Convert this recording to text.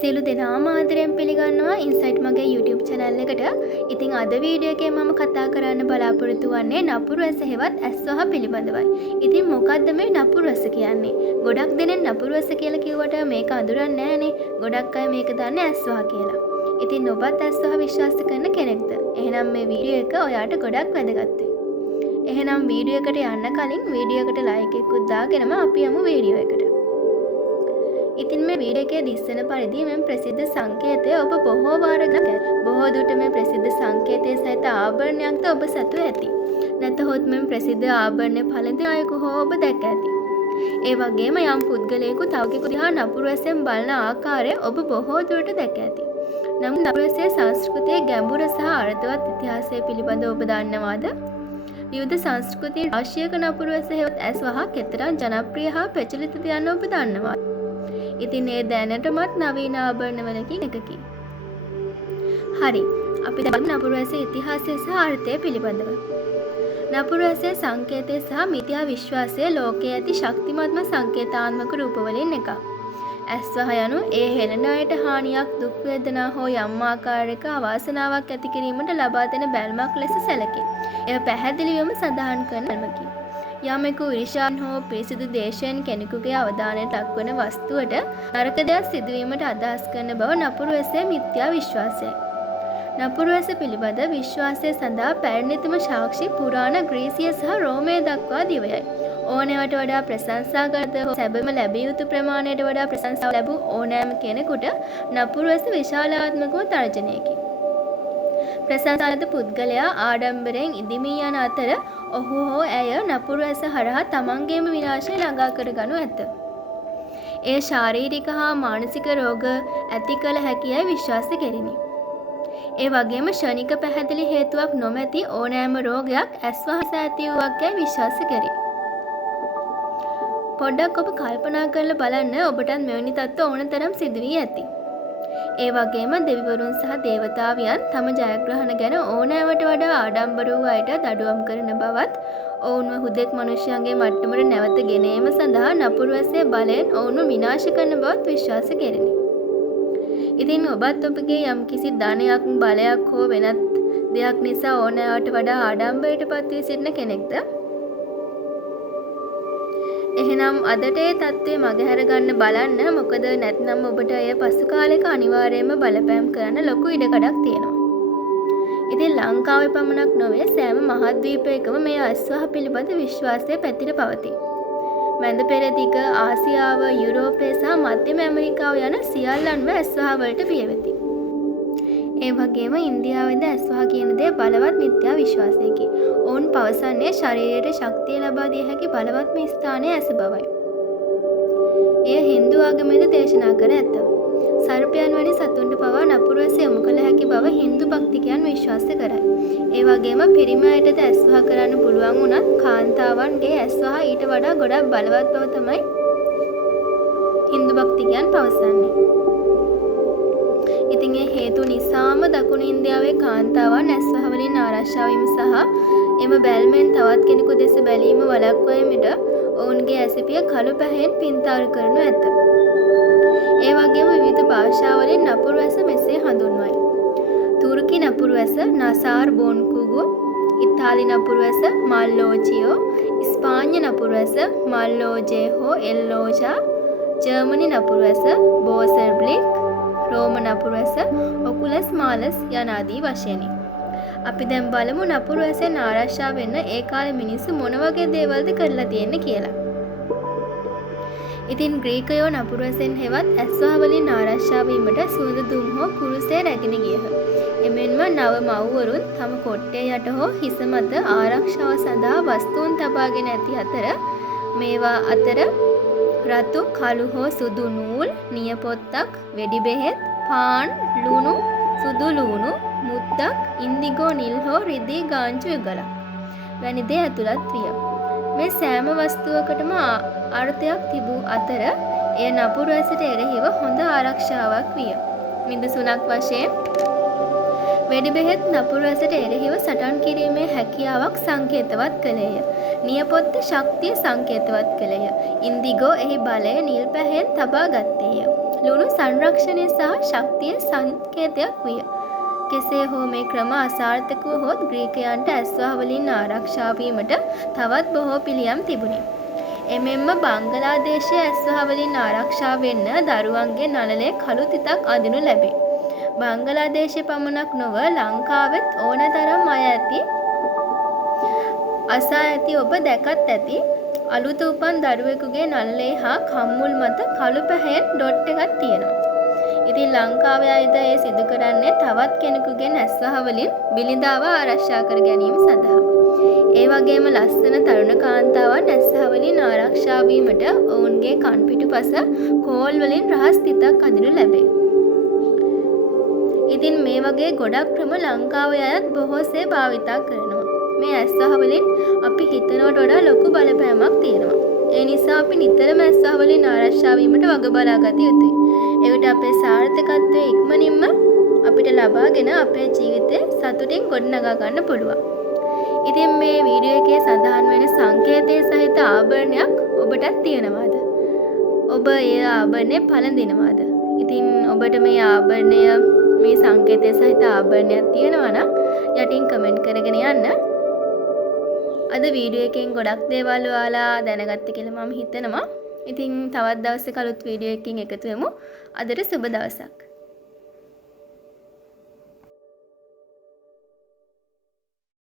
සියලු දෙනාම ආදරයෙන් පිළිගන්නවා ඉන්සයිට් මගේ YouTube channel එකට. ඉතින් අද වීඩියෝ එකේ මම කතා කරන්න බලාපොරොත්තු වෙන්නේ නපුරු ඇස හෙවත් ඇස්වහ පිළිබඳවයි. ඉතින් මොකද්ද මේ නපුරු ඇස කියන්නේ? ගොඩක් දෙනෙක් නපුරු ඇස කියලා කිව්වට මේක අඳුරන්නේ නැහනේ. ගොඩක් අය මේක දන්නේ ඇස්වහ කියලා. ඉතින් ඔබත් ඇස්වහ විශ්වාස කරන කෙනෙක්ද? එහෙනම් මේ වීඩියෝ එක ඔයාට ගොඩක් වැදගත් වෙයි. එහෙනම් වීඩියෝ එකට යන්න කලින් වීඩියෝ එකට ලයික් එකක් දාගෙනම අපි යමු වීඩියෝ එකට. ඉතින් මේ වීඩියෝ එකේ දිස්සන පරිදි මෙම ප්‍රසිද්ධ සංකේතය ඔබ බොහෝ වාර බොහෝ දුරට මේ ප්‍රසිද්ධ සංකේතයේ සහිත ආභරණයක්ද ඔබ සතු ඇති. නැත්නම් මෙම ප්‍රසිද්ධ ආභරණය පළඳින අයෙකු හෝ ඔබ දැක ඇති. ඒ වගේම යම් පුද්ගලයෙකු තව කෙනෙකු දිහා නපුරු ඇසෙන් බලන ආකාරය ඔබ බොහෝ දුරට දැක ඇති. නමුත් නපුරු ඇසේ සංස්කෘතියේ ගැඹුර සහ අර්ථවත් ඉතිහාසය පිළිබඳව ඔබ දන්නවාද? විවිධ සංස්කෘති රාශියක නපුරු ඇස හෙවත් ඇස්වහ කෙතරම් ජනප්‍රිය හා ප්‍රචලිතද යන්න ඔබ දන්නවාද? ඉතින් ඒ දැනටමත් නවීන ආභරණවලකින් එකකි. හරි. අපි දැන් නපුරු ඇසේ ඉතිහාසය සහ අර්ථය පිළිබඳව. නපුරු ඇසේ සංකේතය සහ මිත්‍යා විශ්වාසය ලෝකයේ ඇති ශක්තිමත්ම සංකේතාත්මක රූපවලින් එකක්. ඇස්වහ යනු ඒ හෙළන අයට හානියක් දුක් වේදනා හෝ යම් ආකාරයක අවාසනාවක් ඇති කිරීමට ලබා දෙන බැල්මක් ලෙස සැලකේ. එය පැහැදිලිවම සඳහන් කරන බැල්මකි. යමෙකු ඊර්ෂ්‍යාවෙන් හෝ පිරිසිදු දේශයෙන් කෙනෙකුගේ අවධානයට ලක්වන වස්තුවට නරක දෙයක් සිදුවීමට අදහස් කරන බව නපුරු ඇසේ මිත්‍යා විශ්වාසයයි. නපුරු ඇස පිළිබඳ විශ්වාසය සඳහා පැරණිතම සාක්ෂි පුරාණ ග්‍රීසිය සහ රෝමය දක්වා දිවයයි. ඕනෑවට වඩා ප්‍රශංසා කරද හෝ සැබම ලැබිය යුතු ප්‍රමාණයට වඩා ප්‍රශංසාව ලැබූ ඕනෑම කෙනෙකුට නපුරු ඇස විශාලාත්මකව තර්ජනයකි. ප්‍රශංසාලද පුද්ගලයා ආඩම්බරයෙන් ඉදිමී යන අතර ඔහු හෝ ඇය නපුරු ඇස හරහා තමන්ගේම විනාශය ළඟා කරගනු ඇත. එය ශාරීරික හා මානසික රෝග ඇති කළ හැකියයි විශ්වාස කෙරිණි. ඒ වගේම ක්ෂණික පැහැදිලි හේතුවක් නොමැති ඕනෑම රෝගයක් ඇස්වහස ඇති වූවක් යයි විශ්වාස කෙරේ. පොඩ්ඩක් ඔබ කල්පනා කරලා බලන්න ඔබටත් මෙවැනි තත්ත්ව ඕනතරම් සිදු වී ඇති. ඒ වගේම දෙවිවරුන් සහ දේවතාවියන් තම ජයග්‍රහණ ගැන ඕනෑවට වඩා ආඩම්බර වූ අයට දඩුවම් කරන බවත් ඔවුන්ව හුදෙක් මනුෂ්‍යයන්ගේ මට්ටමට නැවත ගෙන ඒම සඳහා නපුරු ඇසේ බලයෙන් ඔවුන්ව විනාශ කරන බවත් විශ්වාස කෙරිණි. ඉතින් ඔබත් ඔබගේ යම්කිසි ධනයක් බලයක් හෝ වෙනත් දෙයක් නිසා ඕනෑවට වඩා ආඩම්බරයට පත් වී සිටින කෙනෙක්ද? එහෙනම් අදට ඒ தත්ත්වය මගහැර ගන්න බලන්න. මොකද නැත්නම් ඔබට එය පසු කාලයක අනිවාර්යයෙන්ම බලපෑම් කරන්න ලොකු ඉඩකඩක් තියෙනවා. ඉතින් ලංකාවේ පමණක් නොවේ සෑම මහද්වීපයකම මේ ඇස්වහ පිළිබඳ විශ්වාසය පැතිර පවතී. මැද පෙරදිග ආසියාව, යුරෝපය සහ මධ්‍යම ඇමරිකාව යන සියල්ලන්ම ඇස්වහ වලට පියවෙති. ඒ වගේම ඉන්දියාවේද ඇස්වහ කියන දේ බලවත් මිත්‍යා විශ්වාසයකි. ඔවුන් පවසන්නේ ශරීරයට ශක්තිය ලබා දිය හැකි බලවත්ම ස්ථානය ඇස බවයි. එය හින්දු ආගමේද දේශනා කර ඇත. සර්පයන් වැනි සතුන්ට පවා නපුරු ඇස යොමු කළ හැකි බව හින්දු භක්තිකයන් විශ්වාස කරයි. ඒ වගේම පිරිමි අයටද ඇස්වහ කරන්න පුළුවන් වුණත් කාන්තාවන්ගේ ඇස්වහ ඊට වඩා ගොඩක් බලවත් බව තමයි හින්දු භක්තිකයන් පවසන්නේ. ඉතින් ඒ හේතු නිසාම දකුණු ඉන්දියාවේ කාන්තාවන් ඇස්වහ වලින් ආරක්ෂා වීම සහ එම බැල්මෙන් තවත් කෙනෙකු දෙස බැලීම වළක්වාමට ඔවුන්ගේ ඇසිපිය කළු පැහැයෙන් පින්තාරු කරනු ඇත. ඒ වගේම විවිධ භාෂාවලින් නපුරු ඇස මෙසේ හඳුන්වයි. තුර්කි නපුරු ඇස නසාර් බොන්කුගු, ඉතාලි නපුරු ඇස මල්ලෝචියෝ, ස්පාඤ්ඤ නපුරු ඇස මල්ලෝජේහෝ එල්ලෝජා, ජර්මනි නපුරු ඇස බෝසර් බ්ලික්, රෝම නපුරු ඇස ඔකුලස් මාලස් යන ආදී වශයෙනි. අපි දැන් බලමු නපුරු ඇසෙන් ආරක්ෂා වෙන්න ඒ කාලේ මිනිස්සු මොන වගේ දේවල්ද කරලා තියෙන්නේ කියලා. ඉතින් ග්‍රීකයෝ නපුරු ඇසෙන් හෙවත් ඇස්වහ වලින් ආරක්ෂා වීමට සුවඳ දුම් හෝ කුරුසය රැගෙන ගියහ. එමෙන්ම නව මව්වරුන් තම කොට්ටේ යට හෝ හිස මත ආරක්ෂාව සඳහා වස්තුන් තබාගෙන ඇති අතර මේවා අතර රතු, කළු හෝ සුදු නූල්, නියපොත්තක්, වෙඩි බෙහෙත්, පාන්, ලුණු, සුදු ලුණු, මුත්තක්, ඉන්දිගෝ නිල් හෝ රිදී ගාංචු යුගලක් වැනි දේ ඇතුළත් විය. මේ සෑම වස්තුවකටම අර්ථයක් තිබූ අතර එය නපුරු ඇසට එරෙහිව හොඳ ආරක්ෂාවක් විය. නිදසුනක් වශයෙන් වෙඩි බෙහෙත් නපුරු ඇසට එරෙහිව සටන් කිරීමේ හැකියාවක් සංකේතවත් කළේය. නියපොත්ත ශක්තිය සංකේතවත් කළේය. ඉන්දිගෝ එහි බලය නිල් පැහැයෙන් තබා ගත්තේය. ලුණු සංරක්ෂණය සහ ශක්තිය සංකේතයක් විය. කෙසේ හෝ මේ ක්‍රම අසාර්ථක වුවහොත් ග්‍රීකයන්ට ඇස්වහ වලින් ආරක්ෂා වීමට තවත් බොහෝ පිළියම් තිබුණි. එමෙන්ම බංගලාදේශයේ ඇස්වහ වලින් ආරක්ෂා වෙන්න දරුවන්ගේ නළලේ කළු තිතක් අඳිනු ලැබේ. බංගලාදේශය පමණක් නොව ලංකාවෙත් ඕනතරම් අය ඇති අසා ඇති ඔබ දැකත් ඇති අලුත උපන් දරුවෙකුගේ නළලේ හා කම්මුල් මත කළු පැහැයෙන් ඩොට් එකක් තියෙනවා. ඉතින් ලංකාවේ අයද ඒ සිදු කරන්නේ තවත් කෙනෙකුගේ ඇස්වහ වලින් බිලිඳාව ආරක්ෂා කර ගැනීම සඳහා. ඒ වගේම ලස්සන තරුණ කාන්තාවන් ඇස්වහ වලින් ආරක්ෂා වීමට ඔවුන්ගේ කන් පිටුපස කෝල් වලින් රහස් තිතක් අඳිනු ලැබේ. ඉතින් මේ වගේ ගොඩක් ක්‍රම ලංකාවේ අයත් බොහෝසේ භාවිතා කරනවා. මේ ඇස්වහ වලින් අපි හිතනවට වඩා ලොකු බලපෑමක් තියෙනවා. ඒ නිසා අපි නිතරම ඇස්වහ වලින් ආරක්ෂා වීමට වග බලා ගත යුතුයි. ඒකට අපේ සාර්ථකත්වයේ ඉක්මනින්ම අපිට ලබාගෙන අපේ ජීවිතේ සතුටින් ගොඩනගා ගන්න පුළුවන්. ඉතින් මේ වීඩියෝ එකේ සඳහන් වෙන සංකේතයේ සහිත ආභරණයක් ඔබටත් තියෙනවද? ඔබ ඒ ආභරණය පළඳිනවද? ඉතින් ඔබට මේ ආභරණය මේ සංකේතයේ සහිත ආභරණයක් තියෙනවා නම් යටින් කමෙන්ට් කරගෙන යන්න. අද වීඩියෝ එකෙන් ගොඩක් දේවල් ඔයාලා දැනගත්ත කියලා මම හිතනවා. ඉතින් තවත් දවසක අලුත් වීඩියෝ එකකින් එකතු වෙමු. අදට සුබ දවසක්.